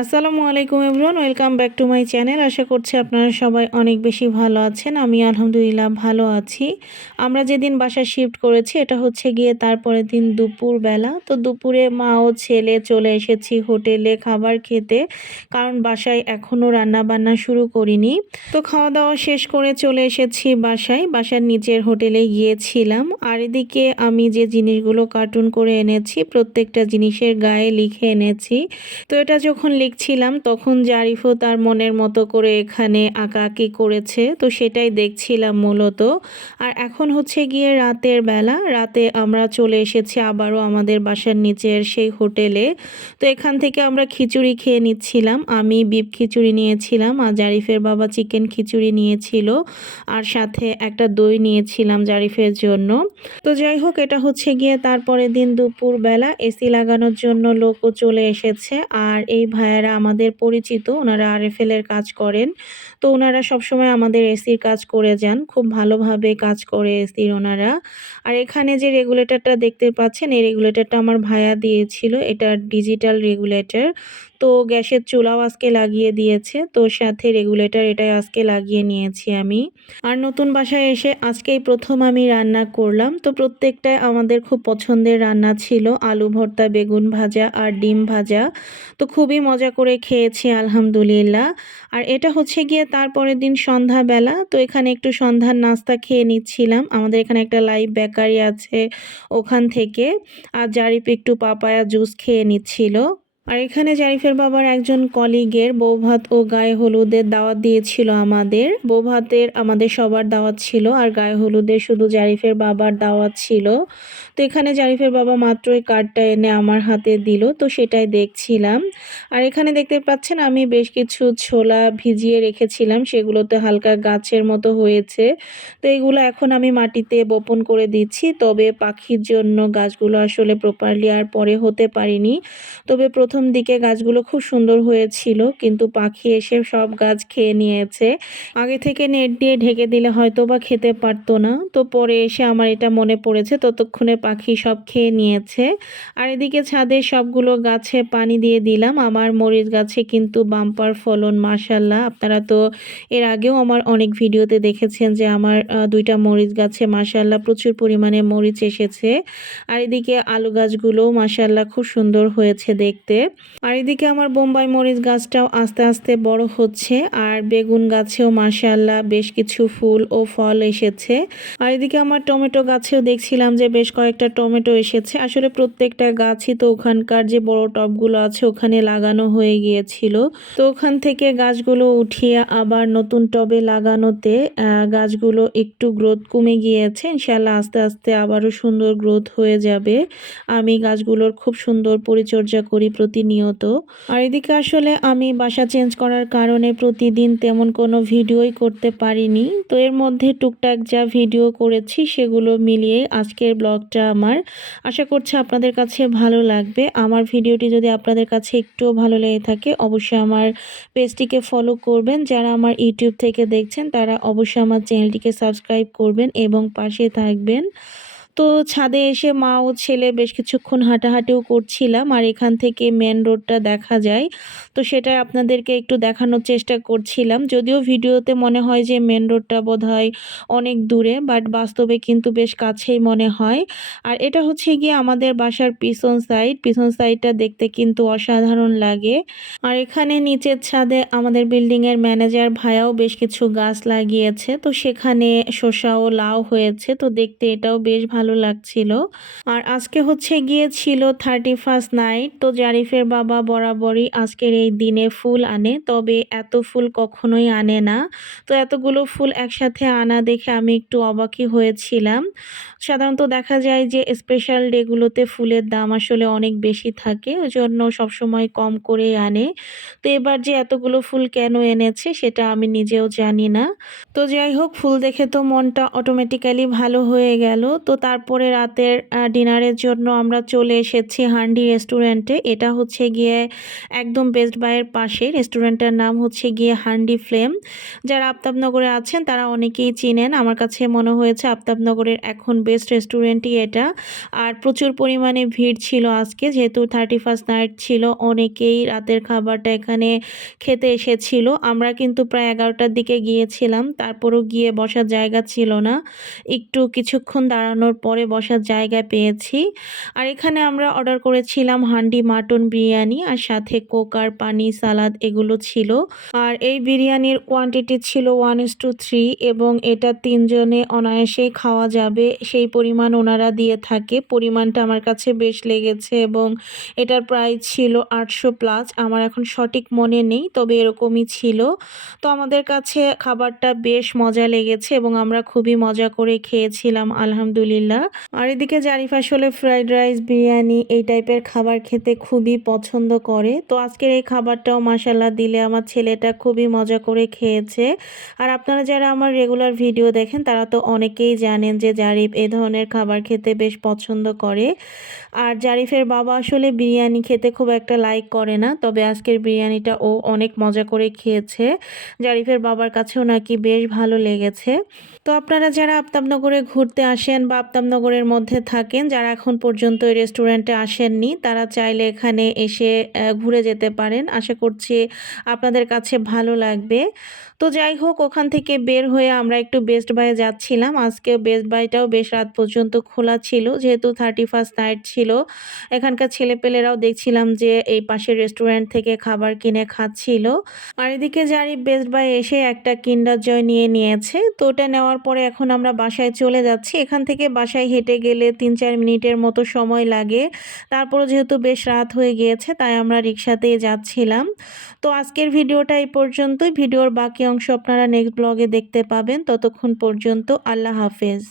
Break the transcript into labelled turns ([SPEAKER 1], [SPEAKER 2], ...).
[SPEAKER 1] আসসালামু আলাইকুম everyone, welcome back to my channel. আশা করছি আপনারা সবাই অনেক বেশি ভালো আছেন। আমি আলহামদুলিল্লাহ ভালো আছি। আমরা যেদিন বাসা শিফট করেছি, এটা হচ্ছে গিয়ে তারপরের দিন দুপুর বেলা তো দুপুরে মা ও ছেলে চলে এসেছি হোটেলে খাবার খেতে, কারণ বাসায় এখনও রান্না বান্না শুরু করিনি। তো খাওয়া দাওয়া শেষ করে চলে এসেছি বাসায়। বাসার নিচের হোটেলে গিয়েছিলাম। আর এদিকে আমি যে জিনিসগুলো কার্টুন করে এনেছি, প্রত্যেকটা জিনিসের গায়ে লিখে এনেছি। তো এটা যখন লিখছিলাম তখন জারিফও তার মনের মতো করে এখানে আঁকাআঁকি করেছে, তো সেটাই দেখছিলাম মূলত। আর এখন হচ্ছে গিয়ে রাতের বেলা, রাতে আমরা চলে এসেছি আবারও আমাদের বাসার নিচের সেই হোটেলে। তো এখান থেকে আমরা খিচুড়ি খেয়ে নিচ্ছিলাম, আমি বিপ খিচুড়ি নিয়েছিলাম, আর জারিফের বাবা চিকেন খিচুড়ি নিয়েছিল, আর সাথে একটা দই নিয়েছিলাম জারিফের জন্য। তো যাই হোক, এটা হচ্ছে গিয়ে তারপরের দিন দুপুর বেলা এসি লাগানোর জন্য লোকও চলে এসেছে, আর এই ভাইয়ারা আমাদের পরিচিত ওনারা আরএফএল এর কাজ করেন। তো ওনারা সবসময় আমাদের এসির কাজ করে যান, খুব ভালোভাবে কাজ করে এসির ওনারা। আর এখানে যে রেগুলেটরটা দেখতে পাচ্ছেন, এই রেগুলেটরটা আমার ভাইয়া দিয়েছিল, এটা ডিজিটাল রেগুলেটর। তো গ্যাসের চুলাও আজকে লাগিয়ে দিয়েছে, তো সাথে রেগুলেটর এটাই আজকে লাগিয়ে নিয়েছি আমি। আর নতুন বাসায় এসে আজকেই প্রথম আমি রান্না করলাম। তো প্রত্যেকটাই আমাদের খুব পছন্দের রান্না ছিল, আলু ভর্তা, বেগুন ভাজা আর ডিম ভাজা। তো খুবই মজা করে খেয়েছি, আলহামদুলিল্লাহ। আর এটা হচ্ছে গিয়ে তারপরের দিন সন্ধ্যাবেলা, তো এখানে একটু সন্ধ্যার নাস্তা খেয়ে নিচ্ছিলাম। আমাদের এখানে একটা লাইভ বেকারি আছে ওখান থেকে। আর জারিপ একটু পাপায়া জুস খেয়ে নিচ্ছিল। আর এখানে জারিফের বাবার একজন কলিগের বৌভাত ও গায়ে হলুদের দাওয়াত দিয়েছিল আমাদের। বৌভাতের আমাদের সবার দাওয়াত ছিল, আর গায়ে হলুদের শুধু জারিফের বাবার দাওয়াত ছিল। তো এখানে জারিফের বাবা মাত্রই কার্ডটা এনে আমার হাতে দিল, তো সেটাই দেখছিলাম। আর এখানে দেখতে পাচ্ছেন, আমি বেশ কিছু ছোলা ভিজিয়ে রেখেছিলাম, সেগুলোতে হালকা গাছের মতো হয়েছে। তো এগুলো এখন আমি মাটিতে বপন করে দিচ্ছি, তবে পাখির জন্য গাছগুলো আসলে প্রপারলি আর পরে হতে পারিনি। তবে প্রথম দিকে গাছগুলো খুব সুন্দর হয়েছিল, কিন্তু পাখি এসে সব গাছ খেয়ে নিয়েছে। আগে থেকে নেট দিয়ে ঢেকে দিলে হয়তো বা খেতে পারতো না। তো পরে এসে আমার এটা মনে পড়েছে, ততক্ষণে পাখি সব খেয়ে নিয়েছে। আর এদিকে ছাদে সবগুলো গাছে পানি দিয়ে দিলাম। আমার মরিচ গাছে কিন্তু বাম্পার ফলন মার্শাল্লাহ আপনারা তো এর আগেও আমার অনেক ভিডিওতে দেখেছেন যে আমার দুইটা মরিচ গাছে মার্শাল্লাহ প্রচুর পরিমাণে মরিচ এসেছে। আর এদিকে আলু গাছগুলোও মার্শাল্লাহ খুব সুন্দর হয়েছে দেখতে। আর এদিকে আমার বোম্বাই মরিচ গাছটাও আস্তে আস্তে বড় হচ্ছে, আর বেগুন গাছেও মার্শাল্লাহ বেশ কিছু ফুল ও ফল এসেছে। আর এদিকে আমার টমেটো গাছেও দেখছিলাম যে বেশ কয়েকটা টমেটো এসেছে। আসলে প্রত্যেকটা গাছই তো ওখানকার যে বড় টবগুলো আছে ওখানে লাগানো হয়ে গিয়েছিল। তো ওখান থেকে গাছগুলো উঠিয়ে আবার নতুন টবে লাগানোতে গাছগুলো একটু গ্রোথ কমে গিয়েছে। ইনশাল্লাহ আস্তে আস্তে আবারও সুন্দর গ্রোথ হয়ে যাবে। আমি গাছগুলোর খুব সুন্দর পরিচর্যা করি প্রতিনিয়ত। আর এদিকে আসলে আমি বাসা চেঞ্জ করার কারণে প্রতিদিন তেমন কোনো ভিডিওই করতে পারিনি। তো এর মধ্যে টুকটাক যা ভিডিও করেছি সেগুলো মিলিয়ে আজকের ব্লগটা আমার। আশা করছি আপনাদের কাছে ভালো লাগবে। আমার ভিডিওটি যদি আপনাদের কাছে একটুও ভালো লেগে থাকে, অবশ্যই আমার পেজটিকে ফলো করবেন। যারা আমার ইউটিউব থেকে দেখছেন, তারা অবশ্যই আমার চ্যানেলটিকে সাবস্ক্রাইব করবেন এবং পাশে থাকবেন। তো ছাদে এসে মা ও ছেলে বেশ কিছুক্ষণ হাঁটাহাঁটিও করছিলাম, আর এখান থেকে মেন রোডটা দেখা যায়। তো সেটা আপনাদেরকে একটু দেখানোর চেষ্টা করছিলাম। যদিও ভিডিওতে মনে হয় যে মেন রোডটা বোধহয় অনেক দূরে বাট বাস্তবে কিন্তু বেশ কাছেই মনে হয়। আর এটা হচ্ছে গিয়ে আমাদের বাসার পিছন সাইড পিছন সাইডটা দেখতে কিন্তু অসাধারণ লাগে। আর এখানে নিচের ছাদে আমাদের বিল্ডিংয়ের ম্যানেজার ভাইয়াও বেশ কিছু গাছ লাগিয়েছে। তো সেখানে শসা ও লাউ হয়েছে। তো দেখতে এটাও বেশ ভালো লাগছিল। আর আজকে হচ্ছে গিয়েছিল থার্টি ফার্স্ট নাইট তো জারিফের বাবা বরাবরই আজকের এই দিনে ফুল আনে, তবে এত ফুল কখনোই আনে না। তো এতগুলো ফুল একসাথে আনা দেখে আমি একটু অবাকই হয়েছিলাম। সাধারণত দেখা যায় যে স্পেশাল ডেগুলোতে ফুলের দাম আসলে অনেক বেশি থাকে ওই জন্য সবসময় কম করেই আনে। তো এবার যে এতগুলো ফুল কেন এনেছে সেটা আমি নিজেও জানি না। তো যাই হোক, ফুল দেখে তো মনটা অটোমেটিক্যালি ভালো হয়ে গেল। তো তারপরে রাতের ডিনারের জন্য আমরা চলে এসেছি হান্ডি রেস্টুরেন্টে। এটা হচ্ছে গিয়ে একদম বেস্ট বাইয়ের পাশে। রেস্টুরেন্টের নাম হচ্ছে গিয়ে হান্ডি ফ্লেম। যারা আফতাবনগরে আছেন, তারা অনেকেই চিনেন। আমার কাছে মনে হয়েছে আফতাবনগরের এখন বেস্ট রেস্টুরেন্টই এটা। আর প্রচুর পরিমাণে ভিড় ছিল আজকে। যেহেতু থার্টি ফার্স্ট নাইট ছিল, অনেকেই রাতের খাবারটা এখানে খেতে এসেছিল। আমরা কিন্তু প্রায় এগারোটার দিকে গিয়েছিলাম। তারপরও গিয়ে বসার জায়গা ছিল না। একটু কিছুক্ষণ দাঁড়ানোর পরে বসার জায়গা পেয়েছি। আর এখানে আমরা অর্ডার করেছিলাম হান্ডি মাটন বিরিয়ানি আর সাথে কোকার পানি সালাদ এগুলো ছিল। আর এই বিরিয়ানির কোয়ান্টিটি ছিল ওয়ান ইস টু থ্রি এবং এটা তিনজনে অনায়াসেই খাওয়া যাবে। সেই পরিমাণ ওনারা দিয়ে থাকে। পরিমাণটা আমার কাছে বেশ লেগেছে এবং এটার প্রাইস ছিল আটশো প্লাস আমার এখন সঠিক মনে নেই, তবে এরকমই ছিল। তো আমাদের কাছে খাবারটা বেশ মজা লেগেছে এবং আমরা খুবই মজা করে খেয়েছিলাম, আলহামদুলিল্লাহ। আর এদিকে জারিফ আসলে ফ্রাইড রাইস বিরিয়ানি এই টাইপের খাবার খেতে খুবই পছন্দ করে। তো আজকের এই খাবারটাও মাসাল্লাহ দিলে আমার ছেলেটা খুবই মজা করে খেয়েছে। আর আপনারা যারা আমার রেগুলার ভিডিও দেখেন, তারা তো অনেকেই জানেন যে জারিফ এ ধরনের খাবার খেতে বেশ পছন্দ করে। আর জারিফের বাবা আসলে বিরিয়ানি খেতে খুব একটা লাইক করে না, তবে আজকের বিরিয়ানিটা ও অনেক মজা করে খেয়েছে। জারিফের বাবার কাছেও নাকি বেশ ভালো লেগেছে। তো আপনারা যারা আফতাবনগরে ঘুরতে আসেন বা আফতাবনগরের মধ্যে থাকেন, যারা এখন পর্যন্ত এই রেস্টুরেন্টে আসেননি, তারা চাইলে এখানে এসে ঘুরে যেতে পারেন। আশা করছি আপনাদের কাছে ভালো লাগবে। তো যাই হোক, ওখান থেকে বের হয়ে আমরা একটু বেস্ট বাইয়ে যাচ্ছিলাম। আজকে বেস্ট বাইটাও বেশ রাত পর্যন্ত খোলা ছিল, যেহেতু থার্টি ফার্স্ট নাইট ছিল। এখানকার ছেলেপেলেরাও দেখছিলাম যে এই পাশের রেস্টুরেন্ট থেকে খাবার কিনে খাচ্ছিল। আর এদিকে যারি বেস্ট বাই এসে একটা কিন্ডার জয় নিয়ে নিয়েছে। তো ওটা নেওয়ার পরে এখন আমরা বাসায় চলে যাচ্ছি। এখান থেকে বাসায় হেঁটে গেলে তিন চার মিনিটের মতো সময় লাগে। তারপরও যেহেতু বেশ রাত হয়ে গিয়েছে, তাই আমরা রিক্সাতেই যাচ্ছিলাম। তো আজকের ভিডিওটা এই পর্যন্তই। ভিডিওর বাকি অংশ আপনারা নেক্সট ব্লগে দেখতে পাবেন। ততক্ষণ পর্যন্ত আল্লাহ হাফেজ।